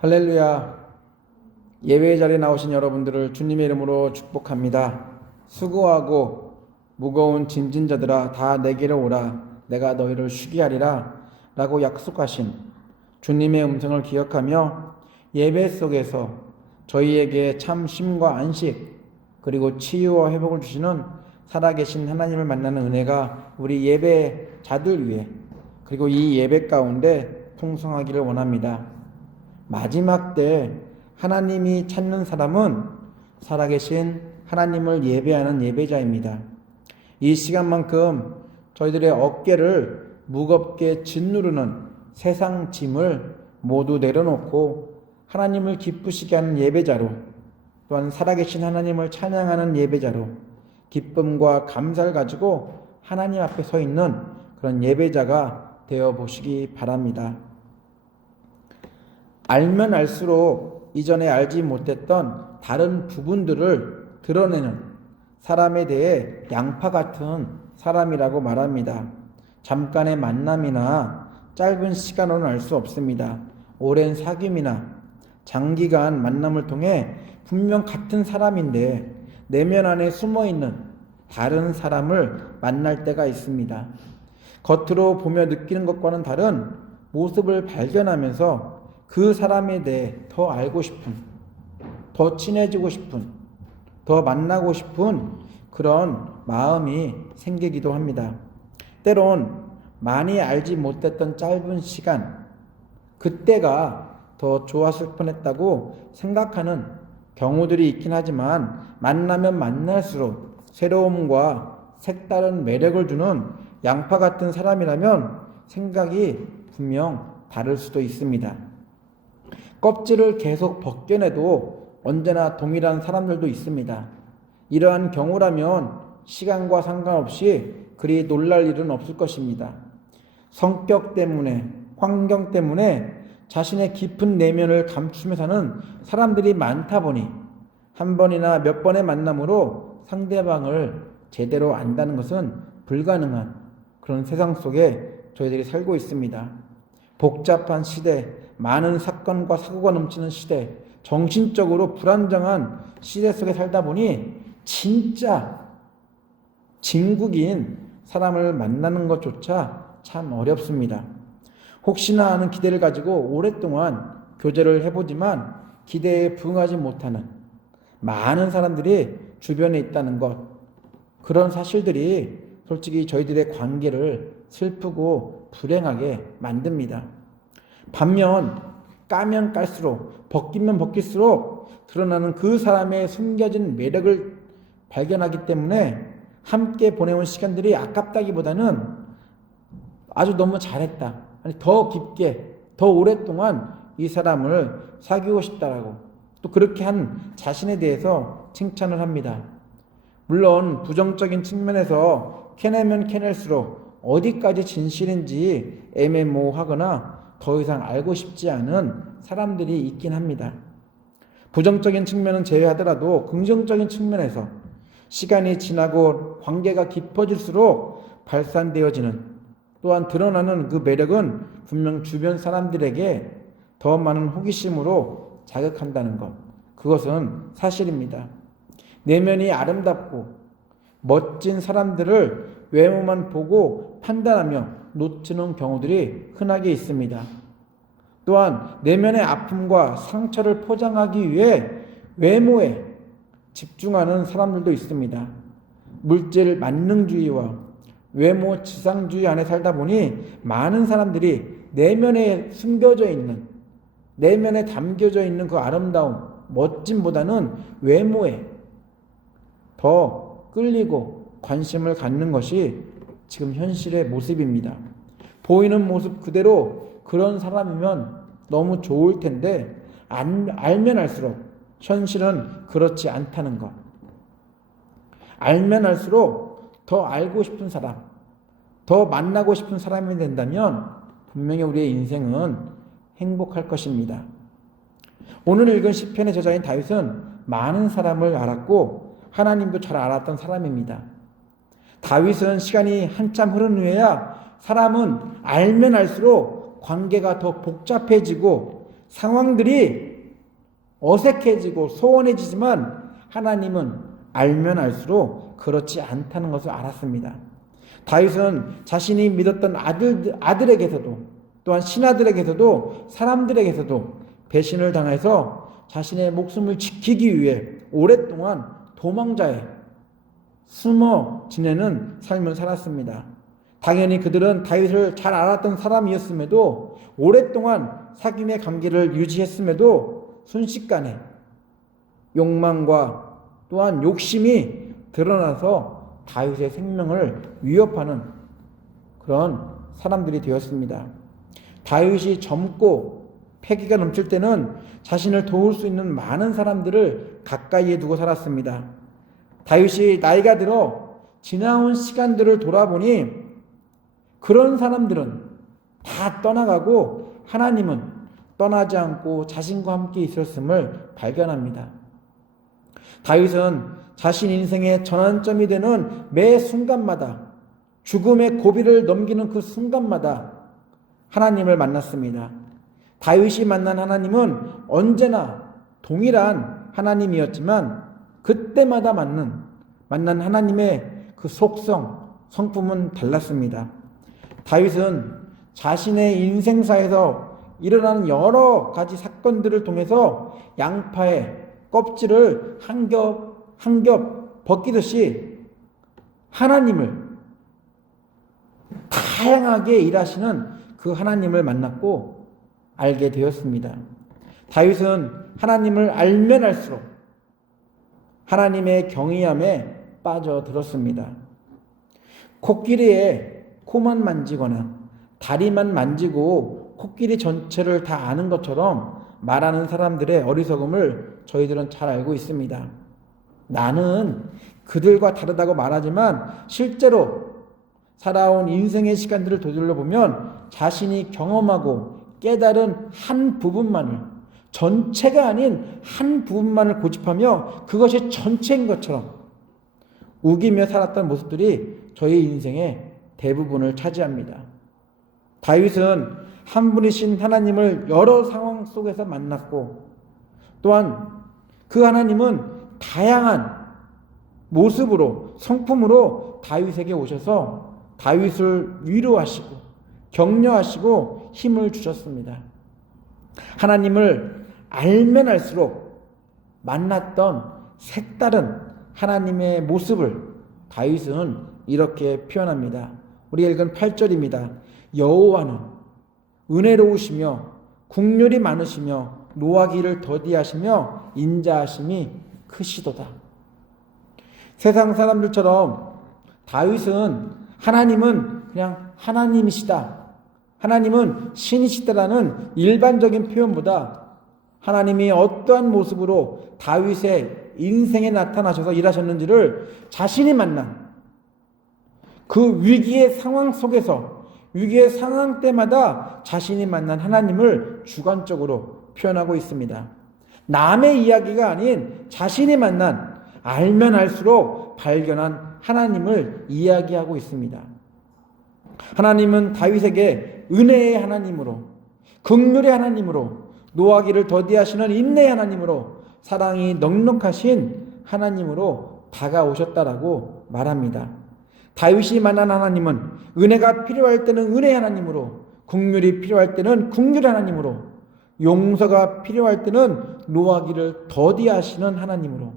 할렐루야. 예배의 자리에 나오신 여러분들을 주님의 이름으로 축복합니다. 수고하고 무거운 짐진 자들아 다 내게로 오라. 내가 너희를 쉬게 하리라 라고 약속하신 주님의 음성을 기억하며 예배 속에서 저희에게 참 쉼과 안식 그리고 치유와 회복을 주시는 살아계신 하나님을 만나는 은혜가 우리 예배자들 위해 그리고 이 예배 가운데 풍성하기를 원합니다. 마지막 때 하나님이 찾는 사람은 살아계신 하나님을 예배하는 예배자입니다. 이 시간만큼 저희들의 어깨를 무겁게 짓누르는 세상 짐을 모두 내려놓고 하나님을 기쁘시게 하는 예배자로, 또한 살아계신 하나님을 찬양하는 예배자로 기쁨과 감사를 가지고 하나님 앞에 서 있는 그런 예배자가 되어 보시기 바랍니다. 알면 알수록 이전에 알지 못했던 다른 부분들을 드러내는 사람에 대해 양파 같은 사람이라고 말합니다. 잠깐의 만남이나 짧은 시간으로는 알 수 없습니다. 오랜 사귐이나 장기간 만남을 통해 분명 같은 사람인데 내면 안에 숨어있는 다른 사람을 만날 때가 있습니다. 겉으로 보며 느끼는 것과는 다른 모습을 발견하면서 그 사람에 대해 더 알고 싶은, 더 친해지고 싶은, 더 만나고 싶은 그런 마음이 생기기도 합니다. 때론 많이 알지 못했던 짧은 시간, 그때가 더 좋았을 뻔했다고 생각하는 경우들이 있긴 하지만 만나면 만날수록 새로움과 색다른 매력을 주는 양파 같은 사람이라면 생각이 분명 다를 수도 있습니다. 껍질을 계속 벗겨내도 언제나 동일한 사람들도 있습니다. 이러한 경우라면 시간과 상관없이 그리 놀랄 일은 없을 것입니다. 성격 때문에, 환경 때문에 자신의 깊은 내면을 감추며 사는 사람들이 많다 보니 한 번이나 몇 번의 만남으로 상대방을 제대로 안다는 것은 불가능한 그런 세상 속에 저희들이 살고 있습니다. 복잡한 시대, 많은 사건과 사고가 넘치는 시대, 정신적으로 불안정한 시대 속에 살다 보니 진짜 진국인 사람을 만나는 것조차 참 어렵습니다. 혹시나 하는 기대를 가지고 오랫동안 교제를 해보지만 기대에 부응하지 못하는 많은 사람들이 주변에 있다는 것, 그런 사실들이 솔직히 저희들의 관계를 슬프고 불행하게 만듭니다. 반면 까면 깔수록, 벗기면 벗길수록 드러나는 그 사람의 숨겨진 매력을 발견하기 때문에 함께 보내온 시간들이 아깝다기보다는 아주 너무 잘했다, 아니 더 깊게, 더 오랫동안 이 사람을 사귀고 싶다라고 또 그렇게 한 자신에 대해서 칭찬을 합니다. 물론 부정적인 측면에서 캐내면 캐낼수록 어디까지 진실인지 애매모호하거나 더 이상 알고 싶지 않은 사람들이 있긴 합니다. 부정적인 측면은 제외하더라도 긍정적인 측면에서 시간이 지나고 관계가 깊어질수록 발산되어지는, 또한 드러나는 그 매력은 분명 주변 사람들에게 더 많은 호기심으로 자극한다는 것, 그것은 사실입니다. 내면이 아름답고 멋진 사람들을 외모만 보고 판단하며 놓치는 경우들이 흔하게 있습니다. 또한 내면의 아픔과 상처를 포장하기 위해 외모에 집중하는 사람들도 있습니다. 물질 만능주의와 외모 지상주의 안에 살다 보니 많은 사람들이 내면에 숨겨져 있는, 내면에 담겨져 있는 그 아름다움, 멋짐보다는 외모에 더 끌리고 관심을 갖는 것이 지금 현실의 모습입니다. 보이는 모습 그대로 그런 사람이면 너무 좋을 텐데 알면 알수록 현실은 그렇지 않다는 것. 알면 알수록 더 알고 싶은 사람, 더 만나고 싶은 사람이 된다면 분명히 우리의 인생은 행복할 것입니다. 오늘 읽은 시편의 저자인 다윗은 많은 사람을 알았고 하나님도 잘 알았던 사람입니다. 다윗은 시간이 한참 흐른 후에야 사람은 알면 알수록 관계가 더 복잡해지고 상황들이 어색해지고 소원해지지만 하나님은 알면 알수록 그렇지 않다는 것을 알았습니다. 다윗은 자신이 믿었던 아들에게서도 또한 신하들에게서도 사람들에게서도 배신을 당해서 자신의 목숨을 지키기 위해 오랫동안 도망자에 숨어 지내는 삶을 살았습니다. 당연히 그들은 다윗을 잘 알았던 사람이었음에도 오랫동안 사귐의 관계를 유지했음에도 순식간에 욕망과 또한 욕심이 드러나서 다윗의 생명을 위협하는 그런 사람들이 되었습니다. 다윗이 젊고 패기가 넘칠 때는 자신을 도울 수 있는 많은 사람들을 가까이에 두고 살았습니다. 다윗이 나이가 들어 지나온 시간들을 돌아보니 그런 사람들은 다 떠나가고 하나님은 떠나지 않고 자신과 함께 있었음을 발견합니다. 다윗은 자신 인생의 전환점이 되는 매 순간마다 죽음의 고비를 넘기는 그 순간마다 하나님을 만났습니다. 다윗이 만난 하나님은 언제나 동일한 하나님이었지만 그때마다 만난 하나님의 그 속성, 성품은 달랐습니다. 다윗은 자신의 인생사에서 일어나는 여러 가지 사건들을 통해서 양파의 껍질을 한 겹 벗기듯이 하나님을 다양하게 일하시는 그 하나님을 만났고 알게 되었습니다. 다윗은 하나님을 알면 알수록 하나님의 경외함에 빠져들었습니다. 코끼리의 코만 만지거나 다리만 만지고 코끼리 전체를 다 아는 것처럼 말하는 사람들의 어리석음을 저희들은 잘 알고 있습니다. 나는 그들과 다르다고 말하지만 실제로 살아온 인생의 시간들을 되돌려 보면 자신이 경험하고 깨달은 한 부분만을, 전체가 아닌 한 부분만을 고집하며 그것이 전체인 것처럼 우기며 살았던 모습들이 저희 인생의 대부분을 차지합니다. 다윗은 한 분이신 하나님을 여러 상황 속에서 만났고 또한 그 하나님은 다양한 모습으로 성품으로 다윗에게 오셔서 다윗을 위로하시고 격려하시고 힘을 주셨습니다. 하나님을 알면 알수록 만났던 색다른 하나님의 모습을 다윗은 이렇게 표현합니다. 우리 읽은 8절입니다. 여호와는 은혜로우시며 국률이 많으시며 노하기를 더디하시며 인자하심이 크시도다. 세상 사람들처럼 다윗은 하나님은 그냥 하나님이시다, 하나님은 신이시다라는 일반적인 표현보다 하나님이 어떠한 모습으로 다윗의 인생에 나타나셔서 일하셨는지를 자신이 만난 그 위기의 상황 속에서 위기의 상황 때마다 자신이 만난 하나님을 주관적으로 표현하고 있습니다. 남의 이야기가 아닌 자신이 만난 알면 알수록 발견한 하나님을 이야기하고 있습니다. 하나님은 다윗에게 은혜의 하나님으로, 긍휼의 하나님으로, 노하기를 더디하시는 인내의 하나님으로, 사랑이 넉넉하신 하나님으로 다가오셨다라고 말합니다. 다윗이 만난 하나님은 은혜가 필요할 때는 은혜의 하나님으로, 긍휼이 필요할 때는 긍휼의 하나님으로, 용서가 필요할 때는 노하기를 더디하시는 하나님으로,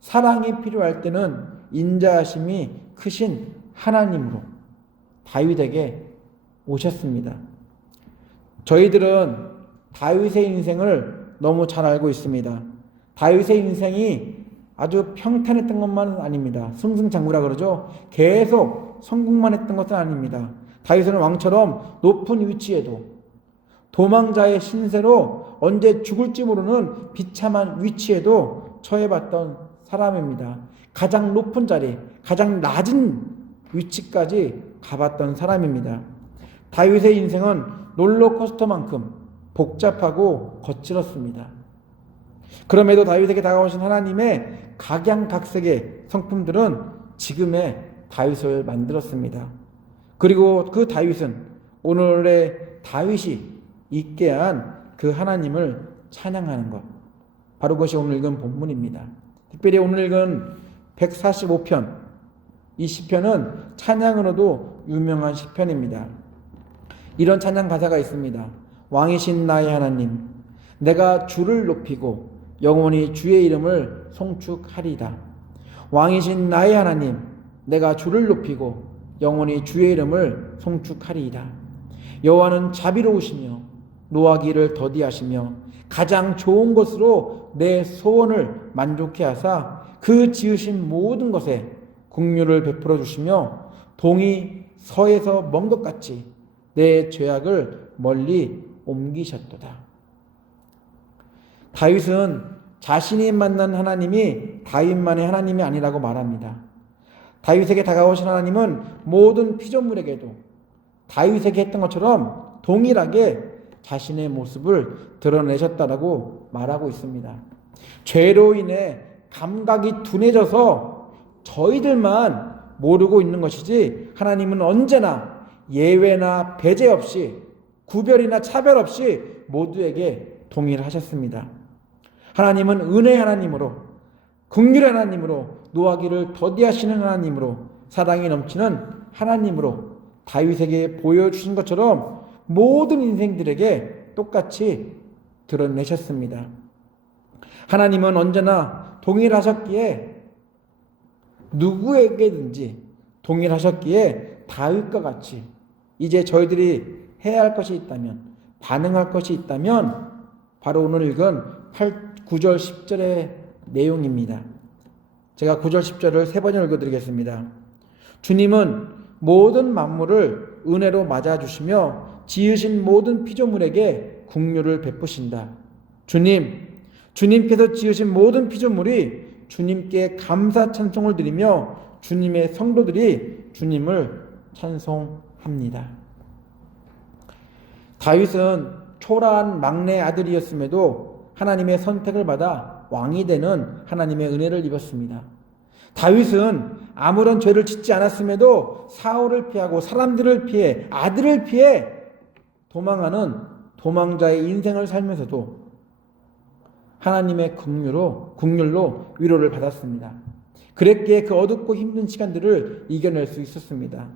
사랑이 필요할 때는 인자하심이 크신 하나님으로 다윗에게 오셨습니다. 저희들은 다윗의 인생을 너무 잘 알고 있습니다. 다윗의 인생이 아주 평탄했던 것만은 아닙니다. 승승장구라 그러죠. 계속 성공만 했던 것은 아닙니다. 다윗은 왕처럼 높은 위치에도 도망자의 신세로 언제 죽을지 모르는 비참한 위치에도 처해봤던 사람입니다. 가장 높은 자리, 가장 낮은 위치까지 가봤던 사람입니다. 다윗의 인생은 롤러코스터만큼 복잡하고 거칠었습니다. 그럼에도 다윗에게 다가오신 하나님의 각양각색의 성품들은 지금의 다윗을 만들었습니다. 그리고 그 다윗은 오늘의 다윗이 있게 한 그 하나님을 찬양하는 것. 바로 그것이 오늘 읽은 본문입니다. 특별히 오늘 읽은 145편, 이 시편은 찬양으로도 유명한 시편입니다. 이런 찬양 가사가 있습니다. 왕이신 나의 하나님, 내가 주를 높이고 영원히 주의 이름을 송축하리이다. 왕이신 나의 하나님, 내가 주를 높이고 영원히 주의 이름을 송축하리이다. 여호와는 자비로우시며 노하기를 더디하시며 가장 좋은 것으로 내 소원을 만족해 하사 그 지으신 모든 것에 긍휼을 베풀어 주시며 동이 서에서 먼 것 같이 내 죄악을 멀리 옮기셨도다. 다윗은 자신이 만난 하나님이 다윗만의 하나님이 아니라고 말합니다. 다윗에게 다가오신 하나님은 모든 피조물에게도 다윗에게 했던 것처럼 동일하게 자신의 모습을 드러내셨다라고 말하고 있습니다. 죄로 인해 감각이 둔해져서 저희들만 모르고 있는 것이지 하나님은 언제나 예외나 배제 없이 구별이나 차별 없이 모두에게 동일하셨습니다. 하나님은 은혜의 하나님으로, 긍휼의 하나님으로, 노하기를 더디하시는 하나님으로, 사랑이 넘치는 하나님으로 다윗에게 보여주신 것처럼 모든 인생들에게 똑같이 드러내셨습니다. 하나님은 언제나 동일하셨기에 누구에게든지 동일하셨기에 다윗과 같이 이제 저희들이 해야 할 것이 있다면, 반응할 것이 있다면 바로 오늘 읽은 9절 10절의 내용입니다. 제가 9절 10절을 세 번 읽어드리겠습니다. 주님은 모든 만물을 은혜로 맞아주시며 지으신 모든 피조물에게 긍휼을 베푸신다. 주님께서 지으신 모든 피조물이 주님께 감사 찬송을 드리며 주님의 성도들이 주님을 찬송합니다. 다윗은 초라한 막내 아들이었음에도 하나님의 선택을 받아 왕이 되는 하나님의 은혜를 입었습니다. 다윗은 아무런 죄를 짓지 않았음에도 사울을 피하고 사람들을 피해 아들을 피해 도망하는 도망자의 인생을 살면서도 하나님의 긍휼로 위로를 받았습니다. 그랬기에 그 어둡고 힘든 시간들을 이겨낼 수 있었습니다.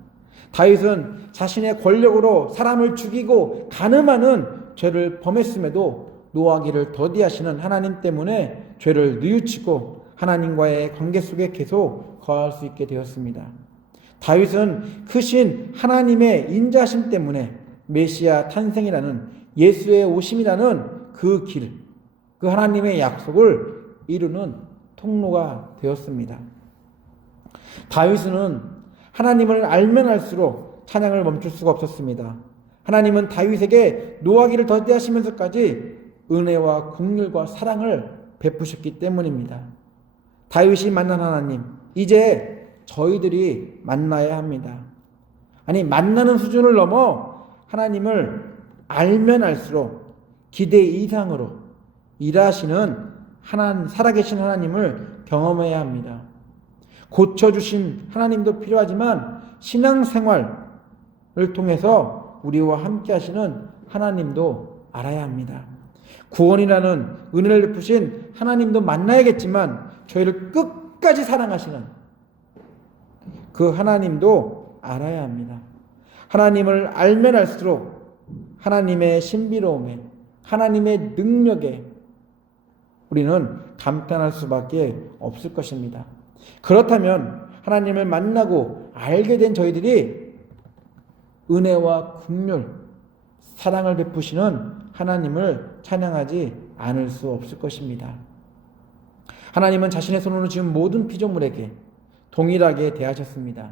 다윗은 자신의 권력으로 사람을 죽이고 간음하는 죄를 범했음에도 노하기를 더디하시는 하나님 때문에 죄를 뉘우치고 하나님과의 관계 속에 계속 거할 수 있게 되었습니다. 다윗은 크신 하나님의 인자하심 때문에 메시아 탄생이라는 예수의 오심이라는 그 길, 그 하나님의 약속을 이루는 통로가 되었습니다. 다윗은 하나님을 알면 알수록 찬양을 멈출 수가 없었습니다. 하나님은 다윗에게 노하기를 더디하시면서까지 은혜와 긍휼과 사랑을 베푸셨기 때문입니다. 다윗이 만난 하나님, 이제 저희들이 만나야 합니다. 아니, 만나는 수준을 넘어 하나님을 알면 알수록 기대 이상으로 일하시는 살아계신 하나님을 경험해야 합니다. 고쳐주신 하나님도 필요하지만 신앙생활을 통해서 우리와 함께 하시는 하나님도 알아야 합니다. 구원이라는 은혜를 베푸신 하나님도 만나야겠지만 저희를 끝까지 사랑하시는 그 하나님도 알아야 합니다. 하나님을 알면 알수록 하나님의 신비로움에, 하나님의 능력에 우리는 감탄할 수밖에 없을 것입니다. 그렇다면 하나님을 만나고 알게 된 저희들이 은혜와 긍휼, 사랑을 베푸시는 하나님을 찬양하지 않을 수 없을 것입니다. 하나님은 자신의 손으로 지은 모든 피조물에게 동일하게 대하셨습니다.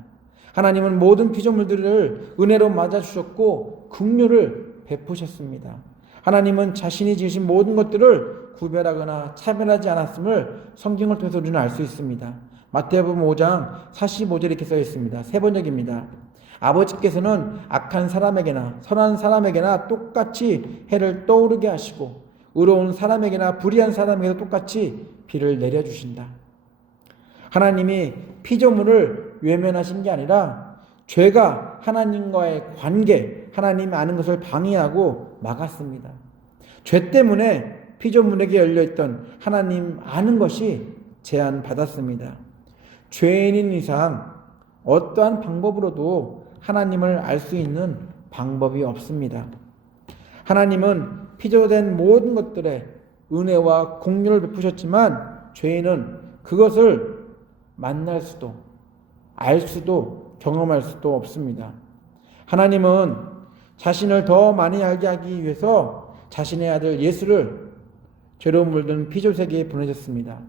하나님은 모든 피조물들을 은혜로 맞아주셨고 긍휼을 베푸셨습니다. 하나님은 자신이 지으신 모든 것들을 구별하거나 차별하지 않았음을 성경을 통해서 우리는 알 수 있습니다. 마태복음 5장 45절에 이렇게 써 있습니다. 세 번역입니다. 아버지께서는 악한 사람에게나 선한 사람에게나 똑같이 해를 떠오르게 하시고 의로운 사람에게나 불의한 사람에게도 똑같이 비를 내려주신다. 하나님이 피조물을 외면하신 게 아니라 죄가 하나님과의 관계, 하나님 아는 것을 방해하고 막았습니다. 죄 때문에 피조물에게 열려있던 하나님 아는 것이 제한받았습니다. 죄인인 이상 어떠한 방법으로도 하나님을 알 수 있는 방법이 없습니다. 하나님은 피조된 모든 것들에 은혜와 공유를 베푸셨지만 죄인은 그것을 만날 수도 알 수도 경험할 수도 없습니다. 하나님은 자신을 더 많이 알게 하기 위해서 자신의 아들 예수를 죄로 물든 피조 세계에 보내셨습니다.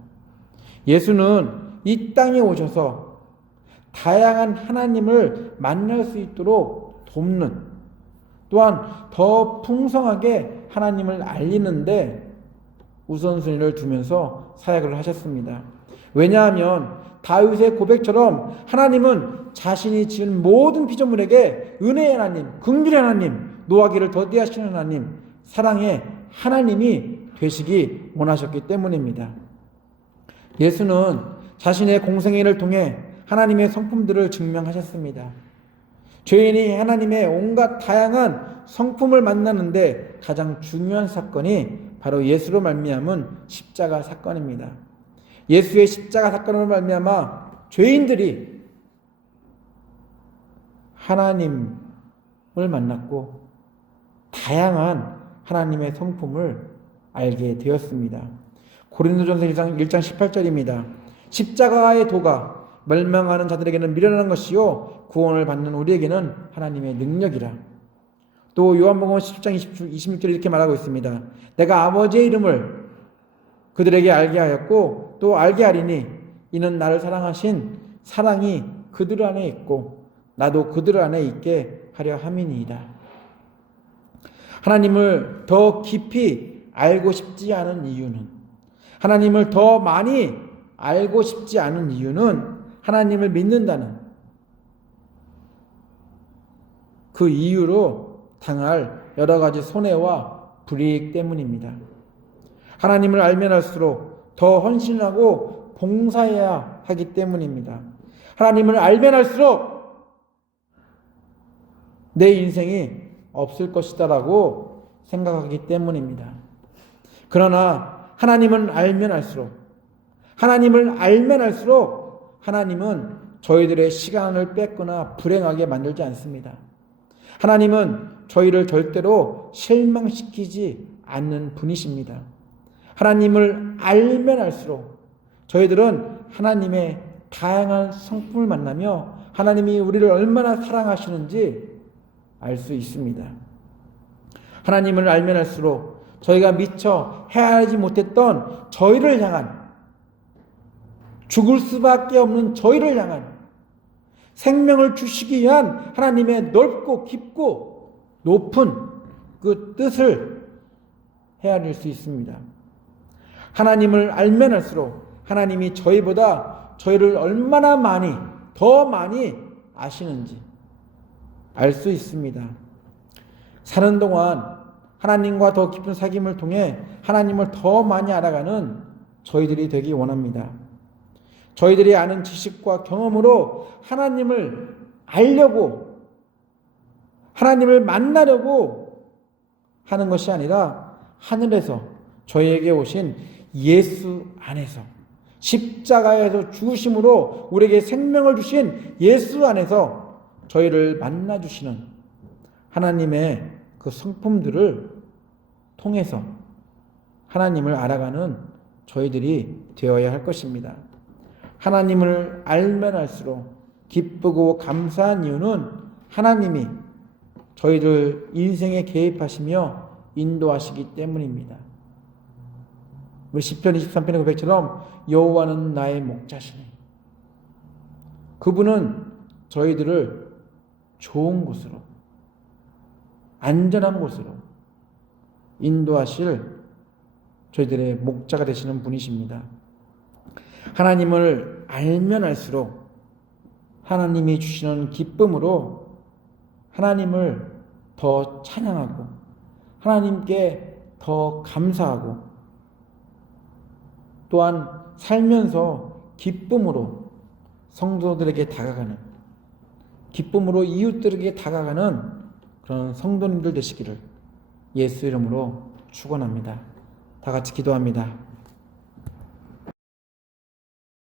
예수는 이 땅에 오셔서 다양한 하나님을 만날 수 있도록 돕는, 또한 더 풍성하게 하나님을 알리는데 우선순위를 두면서 사역을 하셨습니다. 왜냐하면 다윗의 고백처럼 하나님은 자신이 지은 모든 피조물에게 은혜의 하나님, 긍휼의 하나님, 노하기를 더디하시는 하나님, 사랑의 하나님이 되시기 원하셨기 때문입니다. 예수는 자신의 공생애를 통해 하나님의 성품들을 증명하셨습니다. 죄인이 하나님의 온갖 다양한 성품을 만나는데 가장 중요한 사건이 바로 예수로 말미암은 십자가 사건입니다. 예수의 십자가 사건으로 말미암아 죄인들이 하나님을 만났고 다양한 하나님의 성품을 알게 되었습니다. 고린도전서 1장 18절입니다. 십자가의 도가 멸망하는 자들에게는 미련한 것이요 구원을 받는 우리에게는 하나님의 능력이라. 또 요한복음 10장 26절에 이렇게 말하고 있습니다. 내가 아버지의 이름을 그들에게 알게 하였고 또 알게 하리니 이는 나를 사랑하신 사랑이 그들 안에 있고 나도 그들 안에 있게 하려 함이니이다. 하나님을 더 깊이 알고 싶지 않은 이유는, 하나님을 더 많이 알고 싶지 않은 이유는 하나님을 믿는다는 그 이유로 당할 여러 가지 손해와 불이익 때문입니다. 하나님을 알면 알수록 더 헌신하고 봉사해야 하기 때문입니다. 하나님을 알면 알수록 내 인생이 없을 것이다라고 생각하기 때문입니다. 그러나 하나님은 알면 알수록, 하나님을 알면 알수록 하나님은 저희들의 시간을 뺏거나 불행하게 만들지 않습니다. 하나님은 저희를 절대로 실망시키지 않는 분이십니다. 하나님을 알면 알수록 저희들은 하나님의 다양한 성품을 만나며 하나님이 우리를 얼마나 사랑하시는지 알 수 있습니다. 하나님을 알면 알수록 저희가 미처 헤아리지 못했던 저희를 향한, 죽을 수밖에 없는 저희를 향한 생명을 주시기 위한 하나님의 넓고 깊고 높은 그 뜻을 헤아릴 수 있습니다. 하나님을 알면 알수록 하나님이 저희보다 저희를 얼마나 더 많이 아시는지 알 수 있습니다. 사는 동안 하나님과 더 깊은 사귐을 통해 하나님을 더 많이 알아가는 저희들이 되기 원합니다. 저희들이 아는 지식과 경험으로 하나님을 알려고, 하나님을 만나려고 하는 것이 아니라 하늘에서 저희에게 오신 예수 안에서, 십자가에서 죽으심으로 우리에게 생명을 주신 예수 안에서 저희를 만나주시는 하나님의 그 성품들을 통해서 하나님을 알아가는 저희들이 되어야 할 것입니다. 하나님을 알면 알수록 기쁘고 감사한 이유는 하나님이 저희들 인생에 개입하시며 인도하시기 때문입니다. 우리 시편 23편의 고백처럼 여호와는 나의 목자시니, 그분은 저희들을 좋은 곳으로, 안전한 곳으로 인도하실 저희들의 목자가 되시는 분이십니다. 하나님을 알면 알수록 하나님이 주시는 기쁨으로 하나님을 더 찬양하고 하나님께 더 감사하고 또한 살면서 기쁨으로 성도들에게 다가가는, 기쁨으로 이웃들에게 다가가는 그런 성도님들 되시기를 예수 이름으로 축원합니다. 다 같이 기도합니다.